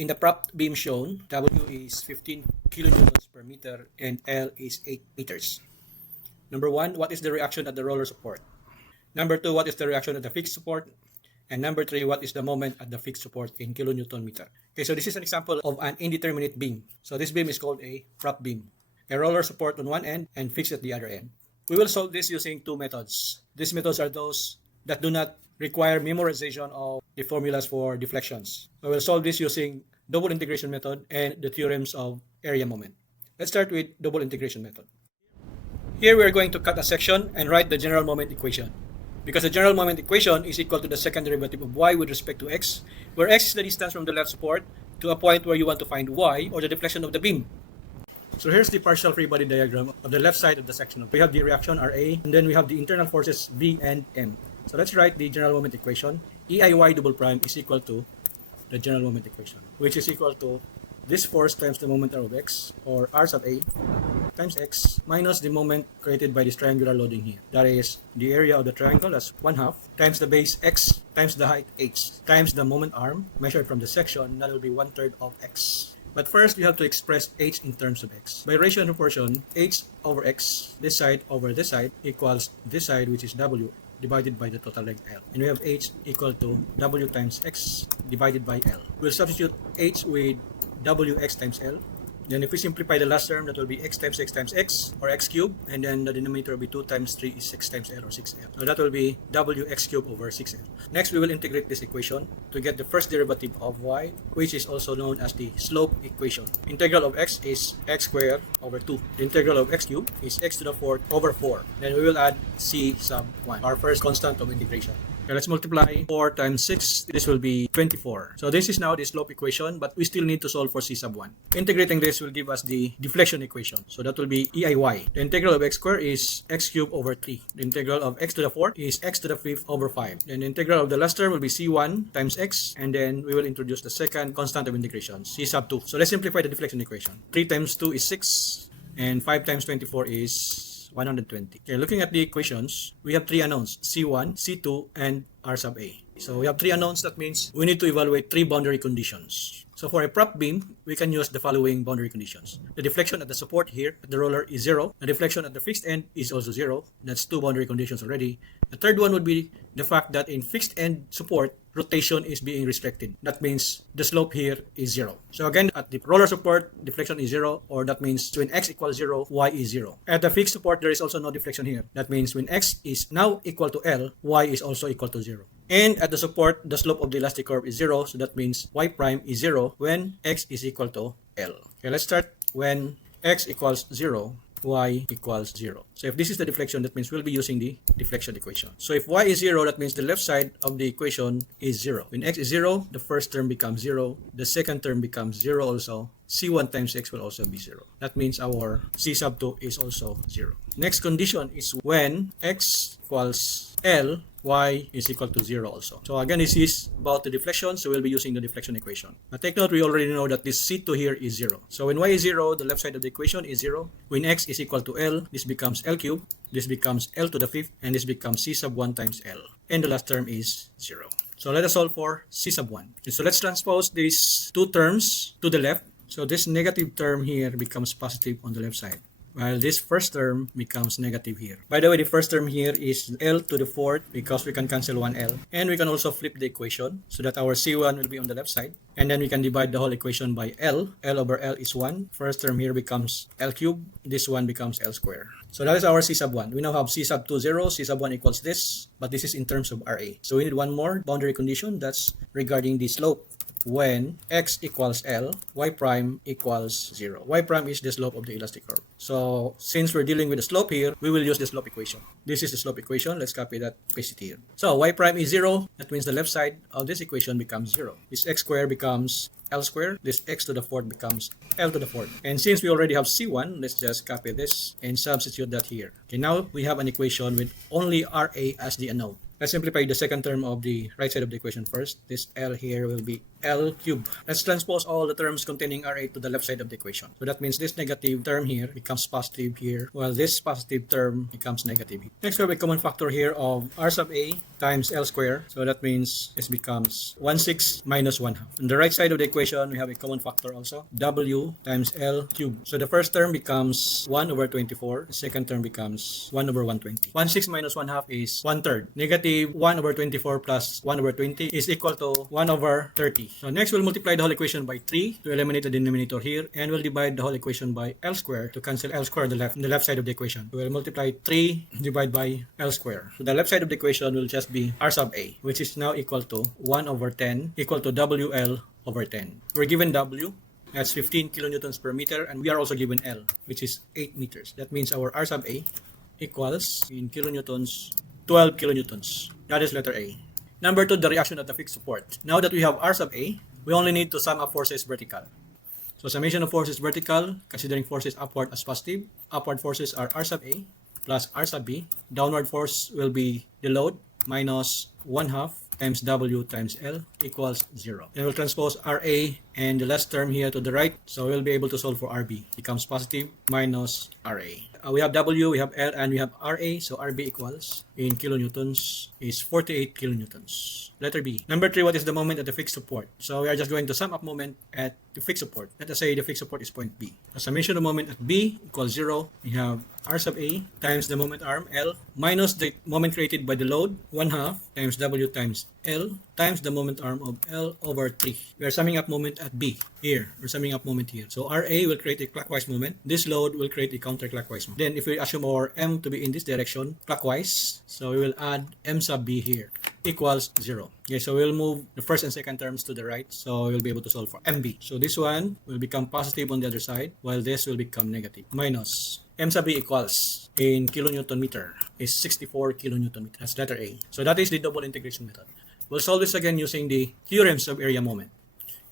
In the prop beam shown, W is 15 kilonewtons per meter and L is 8 meters. Number 1, what is the reaction at the roller support? Number 2, what is the reaction at the fixed support? And number 3, what is the moment at the fixed support in kilonewton meter? Okay, so this is an example of an indeterminate beam. So this beam is called a prop beam. A roller support on one end and fixed at the other end. We will solve this using two methods. These methods are those that do not require memorization of the formulas for deflections. We will solve this using double integration method and the theorems of area moment. Let's start with double integration method. Here we are going to cut a section and write the general moment equation. Because the general moment equation is equal to the second derivative of y with respect to x, where x is the distance from the left support to a point where you want to find y, or the deflection of the beam. So here's the partial free body diagram of the left side of the section. We have the reaction RA, and then we have the internal forces V and M. So let's write the general moment equation. EIY double prime is equal to the general moment equation, which is equal to this force times the moment of x, or R sub A, times x minus the moment created by this triangular loading here. That is the area of the triangle as 1/2 times the base x times the height h times the moment arm measured from the section. That will be 1/3 of x. But first, we have to express h in terms of x. By ratio and proportion, h over x, this side over this side, equals this side, which is w, divided by the total length L. And we have h equal to w times x divided by L. We'll substitute h with wx times L. Then if we simplify the last term, that will be x times x, or x cubed, and then the denominator will be 2 times 3 is 6 times L, or 6L. So that will be wx cubed over 6L. Next, we will integrate this equation to get the first derivative of y, which is also known as the slope equation. Integral of x is x squared over 2. The integral of x cubed is x to the 4th over 4. Then we will add c sub 1, our first constant of integration. Okay, let's multiply 4 times 6. This will be 24. So this is now the slope equation, but we still need to solve for c sub 1. Integrating this will give us the deflection equation. So that will be EIY. The integral of x squared is x cubed over 3. The integral of x to the 4th is x to the 5th over 5. Then the integral of the last term will be c1 times x, and then we will introduce the second constant of integration, c sub 2. So let's simplify the deflection equation. 3 times 2 is 6, and 5 times 24 is 120. Okay, looking at the equations, we have three unknowns, C1, C2, and R sub A. So we have three unknowns. That means we need to evaluate three boundary conditions. So for a prop beam, we can use the following boundary conditions. The deflection at the support here, at the roller, is 0. The deflection at the fixed end is also 0. That's two boundary conditions already. The third one would be the fact that in fixed end support, rotation is being restricted. That means the slope here is 0. So again, at the roller support, deflection is 0, or that means when x equals 0, y is 0. At the fixed support, there is also no deflection here. That means when x is now equal to L, y is also equal to 0. And at the support, the slope of the elastic curve is 0, so that means y prime is 0 when x is equal to L. Okay, let's start when x equals 0. Y equals 0. So if this is the deflection, that means we'll be using the deflection equation. So if y is 0, that means the left side of the equation is 0. When x is 0, the first term becomes 0. The second term becomes 0 also. C1 times x will also be 0. That means our c sub 2 is also 0. Next condition is when x equals L, y is equal to 0 also. So again, this is about the deflection, so we'll be using the deflection equation. But take note, we already know that this C2 here is 0. So when y is 0, the left side of the equation is 0. When x is equal to L, this becomes L cubed, this becomes L to the 5th, and this becomes C sub 1 times L. And the last term is 0. So let us solve for C sub 1. Okay, so let's transpose these two terms to the left. So this negative term here becomes positive on the left side, while this first term becomes negative here. By the way, the first term here is L to the 4th because we can cancel one L. And we can also flip the equation so that our C1 will be on the left side. And then we can divide the whole equation by L. L over L is 1. First term here becomes L cubed. This one becomes L squared. So that is our C sub 1. We now have C sub 2, 0. C sub 1 equals this. But this is in terms of RA. So we need one more boundary condition. That's regarding the slope. When x equals L, y prime equals 0. Y prime is the slope of the elastic curve. So since we're dealing with the slope here, we will use the slope equation. This is the slope equation. Let's copy that, paste it here. So y prime is 0. That means the left side of this equation becomes 0. This x squared becomes L squared. This x to the 4th becomes L to the 4th. And since we already have C1, let's just copy this and substitute that here. Okay, now we have an equation with only RA as the unknown. Let's simplify the second term of the right side of the equation first. This L here will be L cube. Let's transpose all the terms containing RA to the left side of the equation. So that means this negative term here becomes positive here, while this positive term becomes negative. Next, we have a common factor here of R sub A times L square. So that means this becomes 1/6 minus 1/2. On the right side of the equation, we have a common factor also, W times L cube. So the first term becomes 1 over 24. The second term becomes 1 over 120. 1/6 minus 1/2 is 1/3. Negative 1 over 24 plus 1 over 20 is equal to 1 over 30. So next, we'll multiply the whole equation by 3 to eliminate the denominator here, and we'll divide the whole equation by L square to cancel L square on the left side of the equation. We'll multiply 3 divided by L square. So the left side of the equation will just be R sub A, which is now equal to 1 over 10 equal to WL over 10. We're given W, that's 15 kilonewtons per meter, and we are also given L, which is 8 meters. That means our R sub A equals, in kilonewtons, 12 kilonewtons. That is letter A. Number 2, the reaction at the fixed support. Now that we have R sub A, we only need to sum up forces vertical. So summation of forces vertical, considering forces upward as positive. Upward forces are R sub A plus R sub B. Downward force will be the load minus 1/2 times W times L equals 0. Then we'll transpose RA and the last term here to the right. So we'll be able to solve for RB. Becomes positive minus RA. We have W, we have L, and we have RA. So RB equals, in kilonewtons, is 48 kilonewtons. Letter B. Number 3, what is the moment at the fixed support? So we are just going to sum up moment at the fixed support. Let us say the fixed support is point B. The summation of moment at B equals 0. We have R sub A times the moment arm L minus the moment created by the load 1/2 times W times L times the moment arm of L over 3. We are summing up moment at B. Here, we're summing up moment here. So RA will create a clockwise moment. This load will create a counterclockwise moment. Then if we assume our M to be in this direction, clockwise, so we will add M sub B here, equals 0. Okay, so we'll move the first and second terms to the right, so we'll be able to solve for MB. So this one will become positive on the other side, while this will become negative. Minus M sub B equals, in kilonewton meter, is 64 kilonewton meter. That's letter A. So that is the double integration method. We'll solve this again using the theorems of area moment.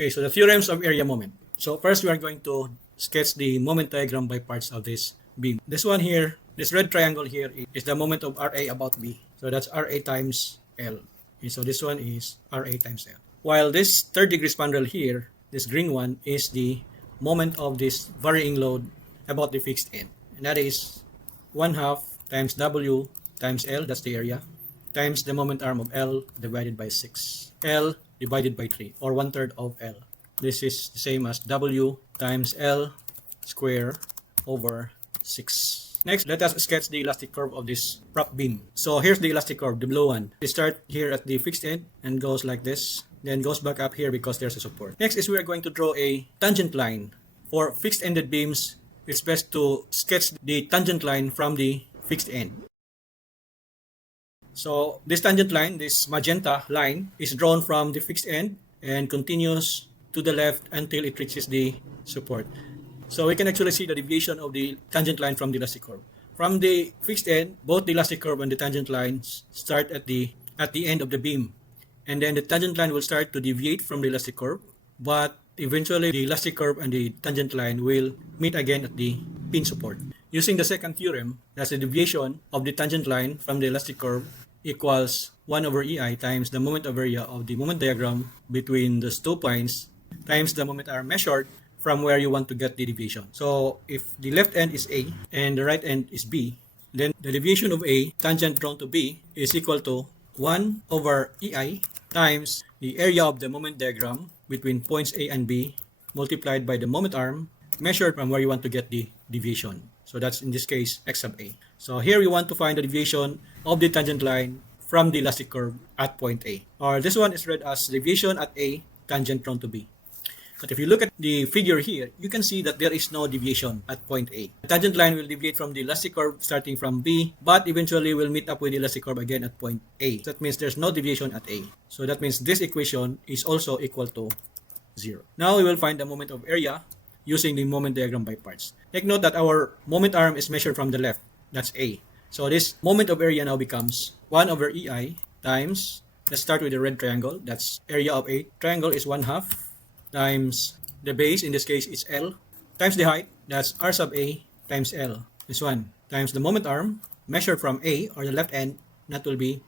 Okay, so the theorems of area moment. So first we are going to sketch the moment diagram by parts of this beam. This one here, this red triangle here is the moment of RA about B. So that's RA times L. Okay, so this one is RA times L. While this 3rd-degree spandrel here, this green one, is the moment of this varying load about the fixed end. And that is 1/2 times W times L, that's the area, times the moment arm of L divided by 6. L divided by 3, or 1/3 of L. This is the same as W times L square over 6. Next, let us sketch the elastic curve of this prop beam. So here's the elastic curve, the blue one. It starts here at the fixed end and goes like this, then goes back up here because there's a support. Next is we are going to draw a tangent line. For fixed-ended beams, it's best to sketch the tangent line from the fixed end. So this tangent line, this magenta line, is drawn from the fixed end and continues to the left until it reaches the support. So we can actually see the deviation of the tangent line from the elastic curve. From the fixed end, both the elastic curve and the tangent lines start at the end of the beam. And then the tangent line will start to deviate from the elastic curve, but eventually the elastic curve and the tangent line will meet again at the pin support. Using the second theorem, that's the deviation of the tangent line from the elastic curve equals 1 over EI times the moment of area of the moment diagram between those 2 points times the moment arm measured from where you want to get the deviation. So if the left end is A and the right end is B, then the deviation of A tangent drawn to B is equal to 1 over EI times the area of the moment diagram between points A and B multiplied by the moment arm measured from where you want to get the deviation. So that's in this case x sub A. So here we want to find the deviation of the tangent line from the elastic curve at point A. Or this one is read as deviation at A tangent drawn to B. But if you look at the figure here, you can see that there is no deviation at point A. The tangent line will deviate from the elastic curve starting from B, but eventually will meet up with the elastic curve again at point A. That means there's no deviation at A. So that means this equation is also equal to 0. Now we will find the moment of area using the moment diagram by parts. Take note that our moment arm is measured from the left. That's A. So this moment of area now becomes 1 over EI times, let's start with the red triangle. That's area of A. Triangle is 1/2 times the base, in this case is L, times the height, that's R sub A times L. This one times the moment arm measured from A, or the left end, that will be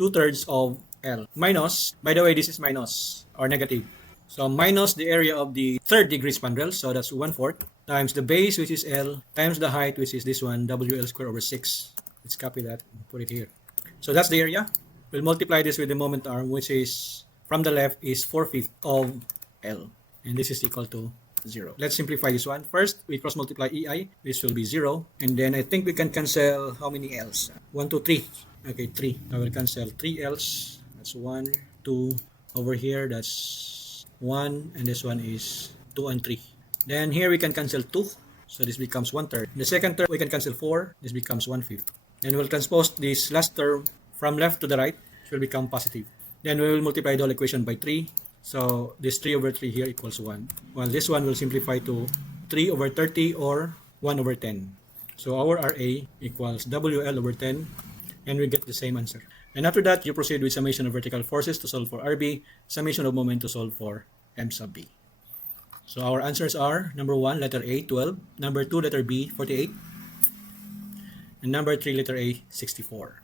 2/3 of L. Minus, by the way, this is minus or negative. So minus the area of the third degree spandrel, so that's 1/4, times the base, which is L, times the height, which is this one, WL squared over 6. Let's copy that and put it here. So that's the area. We'll multiply this with the moment arm, which is, from the left, is 4/5 of L. And this is equal to 0. Let's simplify this one. First, we cross multiply EI. This will be 0. And then I think we can cancel how many L's? 1, 2, 3. Okay, 3. I will cancel 3 L's. That's 1, 2. Over here, that's 1. And this one is 2 and 3. Then here we can cancel 2. So this becomes 1/3. The second term, we can cancel 4. This becomes 1/5. Then we'll transpose this last term from left to the right. It will become positive. Then we will multiply the whole equation by 3. So this 3 over 3 here equals 1. Well, this one will simplify to 3 over 30 or 1 over 10. So our RA equals WL over 10, and we get the same answer. And after that, you proceed with summation of vertical forces to solve for RB, summation of moment to solve for M sub B. So our answers are, number 1, letter A, 12. Number 2, letter B, 48. And number 3, letter A, 64.